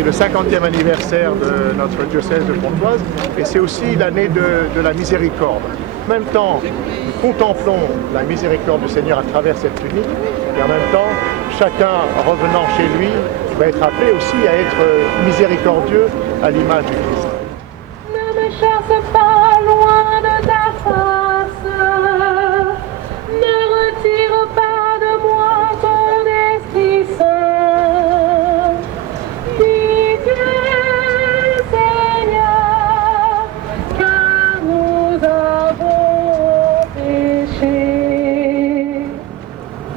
c'est le 50e anniversaire de notre diocèse de Pontoise et c'est aussi l'année de la miséricorde. En même temps, nous contemplons la miséricorde du Seigneur à travers cette tunique et en même temps, chacun revenant chez lui va être appelé aussi à être miséricordieux à l'image du Christ. Ne me chasse pas loin de ta face, ne retire pas de moi ton esprit saint. Pitié, Seigneur, car nous avons péché.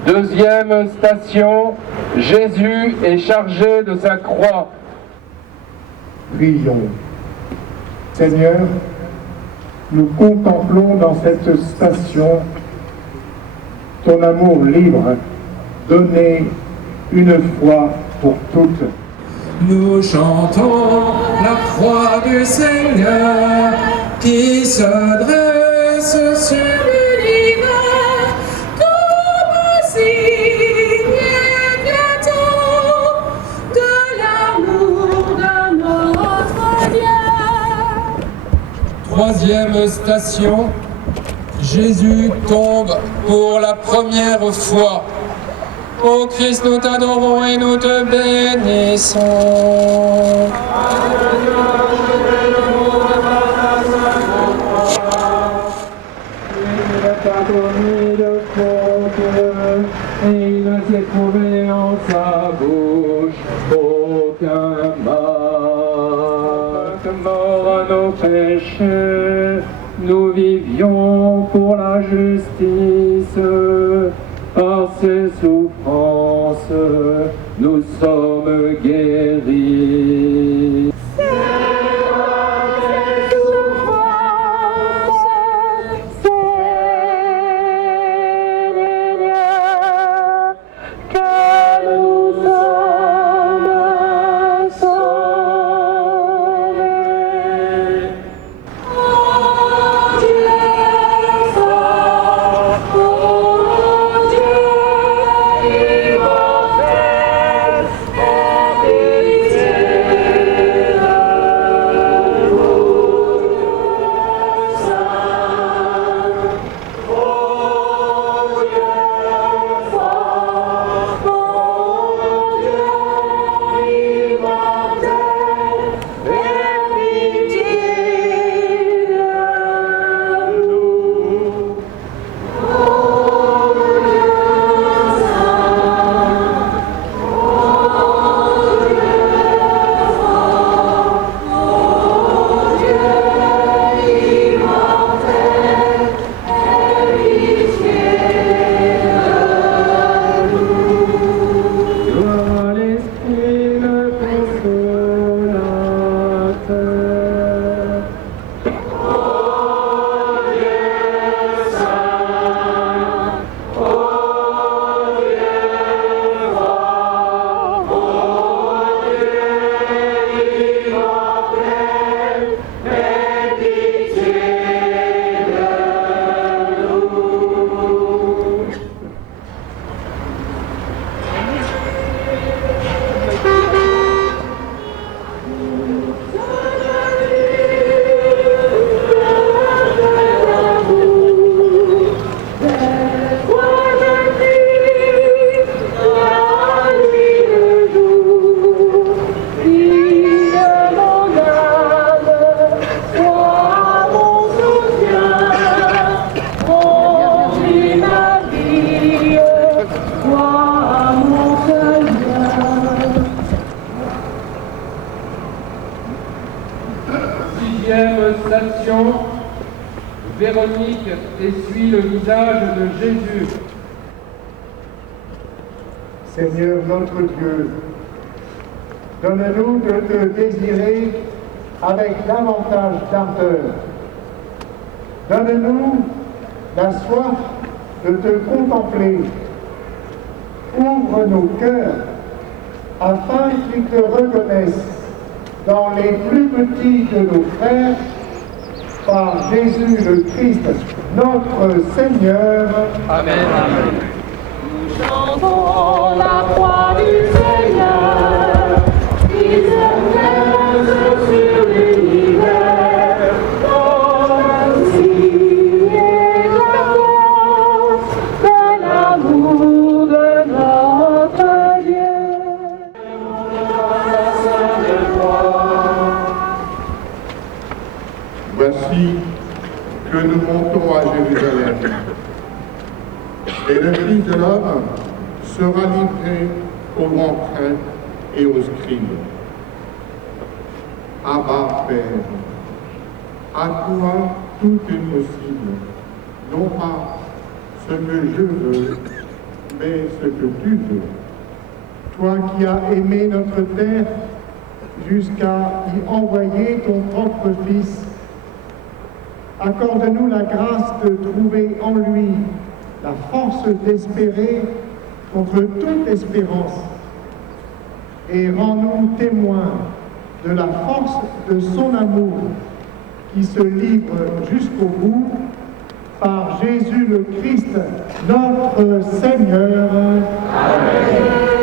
Deuxième station, Jésus est chargé de sa croix. Prions. Seigneur, nous contemplons dans cette station ton amour libre, donné une fois pour toutes. Nous chantons la croix du Seigneur qui se dresse sur l'univers comme un signe éclatant de l'amour de notre Dieu. Troisième station, Jésus tombe pour la première fois. Ô Christ, nous t'adorons et nous te bénissons. Il n'a pas commis de faute et il ne s'est trouvé en sa bouche aucun mal. Mort à nos péchés, nous vivions pour la justice. Par ses souffrances, nous sommes guéris. Sixième station, Véronique essuie le visage de Jésus. Seigneur notre Dieu, donne-nous de te désirer avec davantage d'ardeur. Donne-nous la soif de te contempler. Ouvre nos cœurs afin qu'ils te reconnaissent dans les plus petits de nos frères, par Jésus le Christ, notre Seigneur. Amen. Amen. Nous chantons la croix du Seigneur, qui se le Fils de l'homme sera livré aux grands traîtres et aux scribes. Abba, Père, à toi tout est possible, non pas ce que je veux, mais ce que tu veux. Toi qui as aimé notre terre jusqu'à y envoyer ton propre Fils, accorde-nous la grâce de trouver en lui la force d'espérer contre toute espérance et rends-nous témoins de la force de son amour qui se livre jusqu'au bout par Jésus le Christ, notre Seigneur. Amen.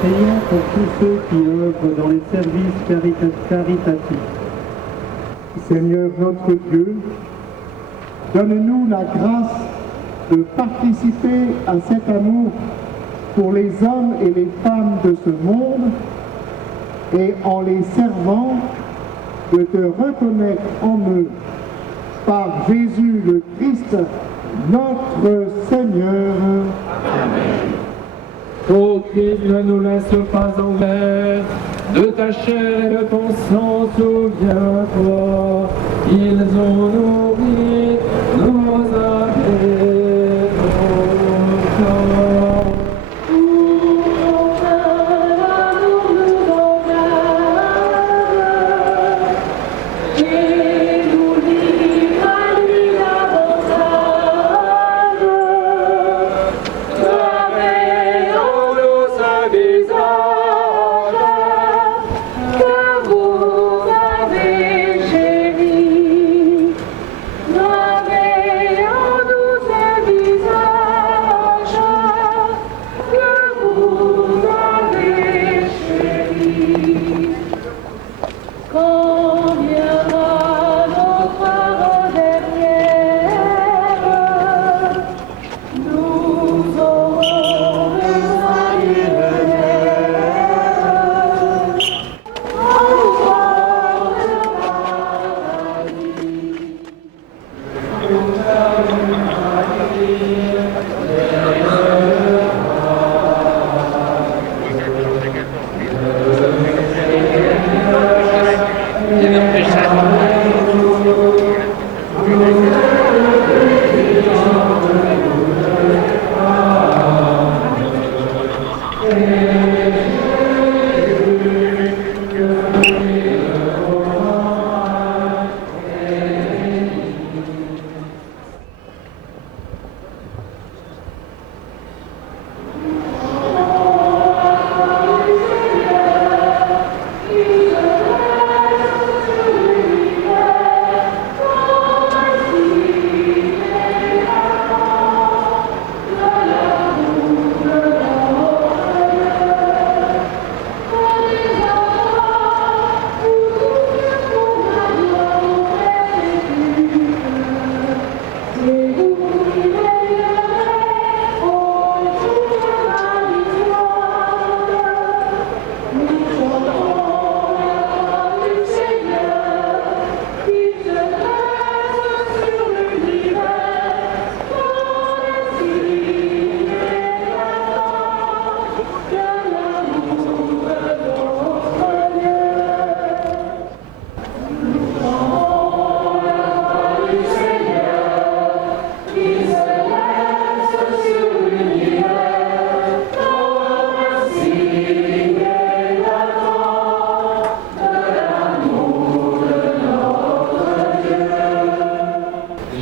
Prions pour tous ceux qui œuvrent dans les services caritatifs. Seigneur notre Dieu, donne-nous la grâce de participer à cet amour pour les hommes et les femmes de ce monde et en les servant de te reconnaître en eux par Jésus le Christ, notre Seigneur. Amen. Ô Christ, ne nous laisse pas en guerre, de ta chair et de ton sang, souviens-toi, ils ont nourri nos âmes et nos corps.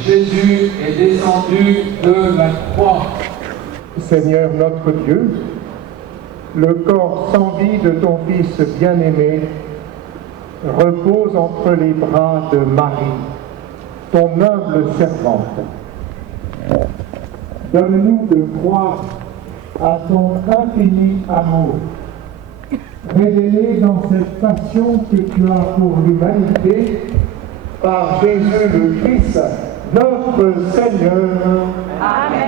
Jésus est descendu de la croix. Seigneur notre Dieu, le corps sans vie de ton Fils bien-aimé repose entre les bras de Marie, ton humble servante. Donne-nous de croire à ton infini amour, révélé dans cette passion que tu as pour l'humanité, par Jésus le Christ, notre Seigneur. Amen.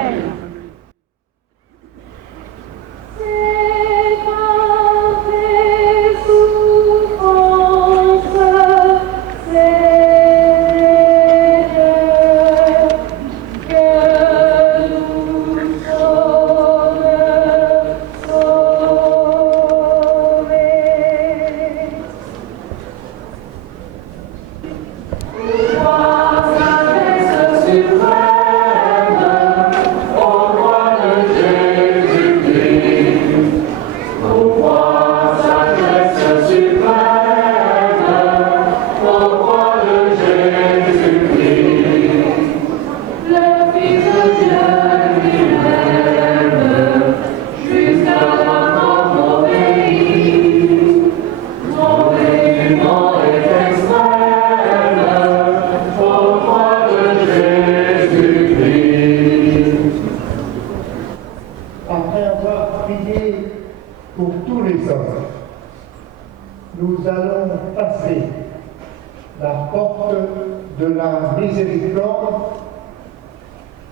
Après avoir prié pour tous les hommes, nous allons passer la porte de la miséricorde,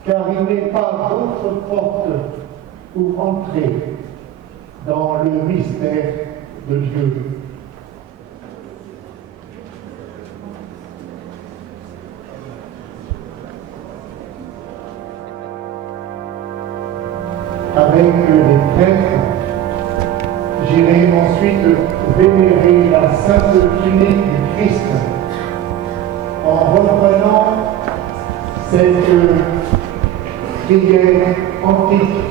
car il n'est pas d'autre porte pour entrer dans le mystère de Dieu. Avec les prêtres, j'irai ensuite vénérer la sainte tunique du Christ en reprenant cette prière antique.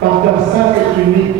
Par ta sainte tunique,